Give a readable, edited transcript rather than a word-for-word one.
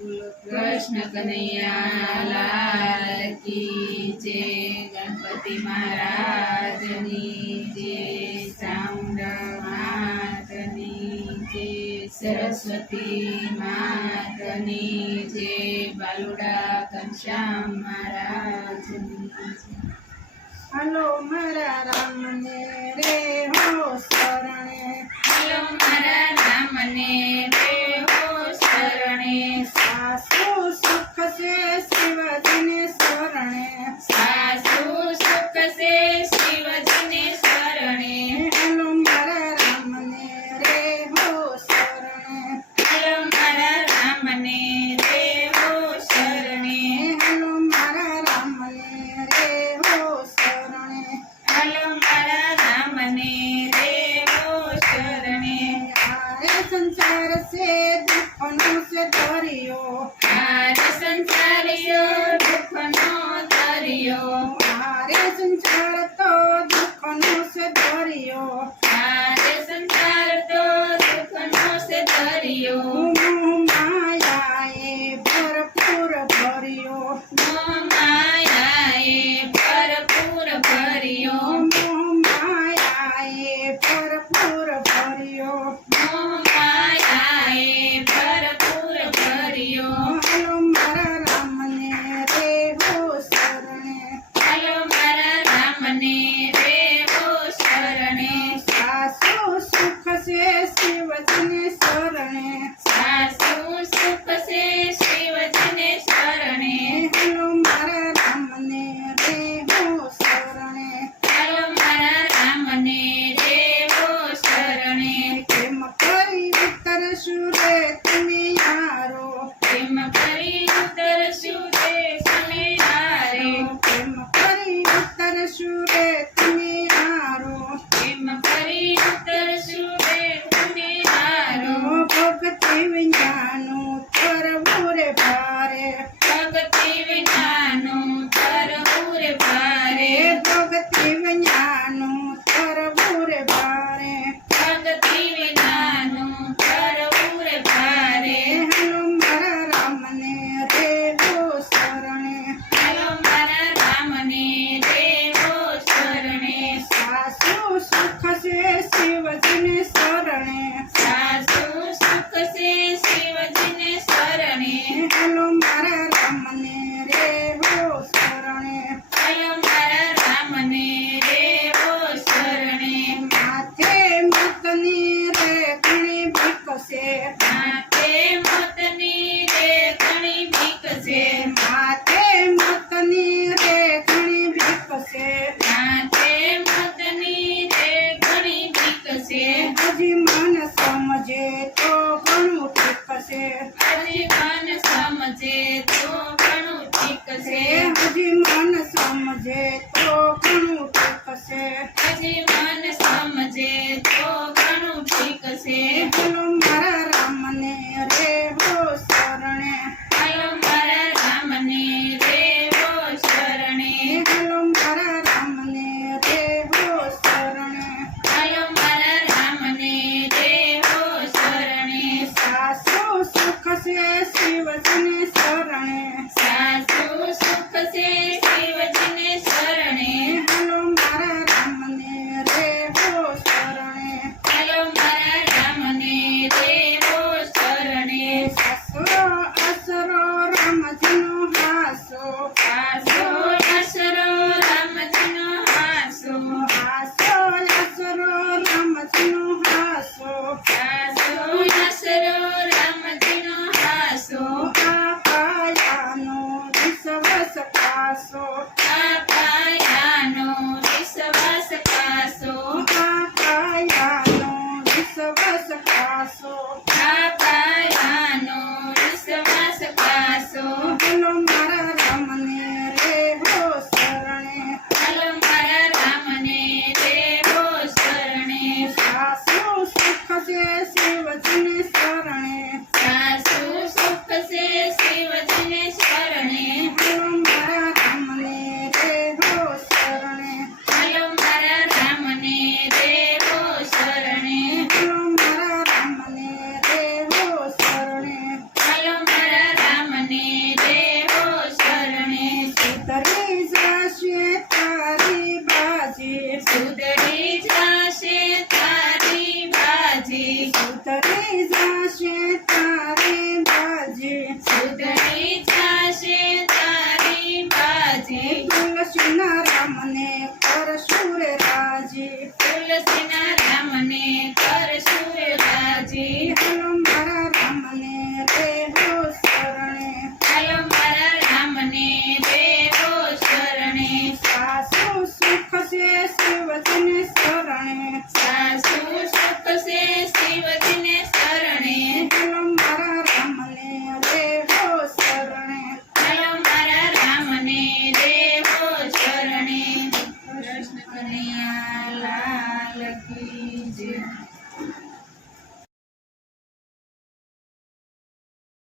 कृष्ण कन्हैया लाल की जय। गणपति महाराज नी जय। चामुंड मात नी जय। सरस्वती मात नी जय। बालुड़ा घनश्याम महाराज नी जय। हलो मारा राम ने रे हो शरणे। हलो मारा राम ने रे हो शरणे। सासु सुख से शिवजी ने शरणे। सासु सुख से शिवजी ने शरणे। हलो मारा राम ने रे हो शरणे। हलो मारा राम ने रे हो शरणे। हलो मारा राम ने रे हो शरणे। हलो मारा राम ने रे हो शरणे। आरे संसार से दुखों से धरियो। आरे संसारियो दुखनो धरियो। आरे संसार तो दुखों से धरियो। आरे संसार तो दुखनो से धरियो। मोह मायाए भरपूर भरियो। मोह मायाए भरपूर भरियो। मोह मायाए भरपूर भरियो। मोह मायाए भरपूर भरियो। हलो मारा राम ने रे हो शरणे। हलो मारा राम ने रे हो शरणे। सासु सुख से शिवजी ने शरणे। सासु सुख से शिवजी ने शरणे। हलो मारा राम ने रे हो शरणे। हलो मारा राम ने रे हो शरणे। केम करी उतर सुरे तुमी यारो। प्रेम करी उतर सुरे समे हारे। केम करी उतर सुरे तुमी यारो। प्रेम करी उतर सुरे समे हारो। भक्ति विज्ञानो तरवुरे भारे। भक्ति विज्ञानो तरहुरे भारे। भक्ति विज्ञानो तरवुरे भारे। भक्ति विज्ञानो तरहुरे भारे। हलो मारा राम ने रे हो शरणे। हलो मारा राम ने रे हो शरणे। सासु सुख से शिवजी ने शरणे। सासु सुख से शिवजी ने शरणे। हलो मारा राम ने रे हो शरणे। हलो मारा राम ने रे हो शरणे। माथे मतनी रे घणी विकसे। माथे मतनी रे घणी विकसे। माथे मतनी रे घणी विकसे। माथे मतनी रे घणी विकसे। हजी मन समझे तो घणું ઠીકશે। હજી મન સમજે તો ઘણું ઠીકશે. હજી મન સમજે તો ઘણું ઠીકશે। હજી મન સમજે તો ઘણું ઠીકશે. હલો મારા રામ ને રે હો શરણે। હાલો મારા રામ ને રે હો શરણે. હલો મારા રામ ને રે હો શરણે। હાલો મારા રામ ને રે હો શરણે. સાસુ સુખ से शिवजी ने